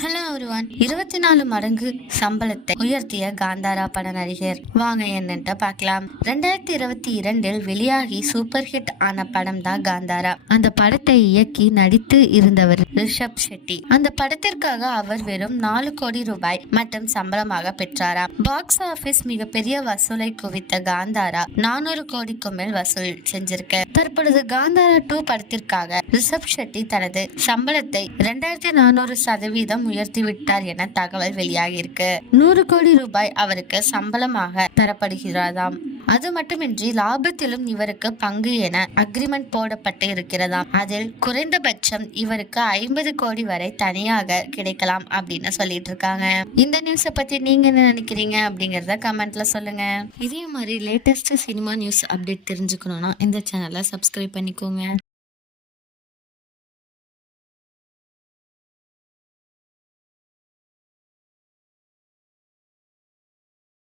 Hello everyone. 24 மடங்கு சம்பளத்தை உயர்த்திய காந்தாரா பட நடிகர். வாங்க என்னன்ட்டு பார்க்கலாம். 2022 வெளியாகி சூப்பர் ஹிட் ஆன படம் தான் காந்தாரா. அந்த படத்தை இயக்கி நடித்து இருந்தவர் ரிஷப் ஷெட்டி. அந்த படத்திற்காக அவர் வெறும் 4 கோடி ரூபாய் மட்டும் சம்பளமாக பெற்றாராம். பாக்ஸ் ஆபீஸ் மிகப்பெரிய வசூலை குவித்த காந்தாரா 400 கோடிக்கு மேல் வசூல் செஞ்சிருக்கு. தற்பொழுது காந்தாரா 2 படத்திற்காக ரிஷப் ஷெட்டி தனது சம்பளத்தை 2400% உயர்த்தி விட்டார் என தகவல் வெளியாகியிருக்கு. 100 கோடி ரூபாய் அவருக்கு சம்பளமாக தரப்படுகிறதாம். அது மட்டுமின்றி லாபத்திலும் இவருக்கு பங்கு என அக்ரிமெண்ட் போடப்பட்டு இருக்கிறதாம். அதில் குறைந்தபட்சம் இவருக்கு 50 கோடி வரை தனியாக கிடைக்கலாம் அப்படின்னு சொல்லிட்டு இருக்காங்க. இந்த நியூஸை பத்தி நீங்க என்ன நினைக்கிறீங்க அப்படிங்கறத கமெண்ட்ல சொல்லுங்க. இதே மாதிரி லேட்டஸ்ட் சினிமா நியூஸ் அப்டேட் தெரிஞ்சுக்கணும்னா இந்த சேனலை சப்ஸ்கிரைப் பண்ணிக்கோங்க.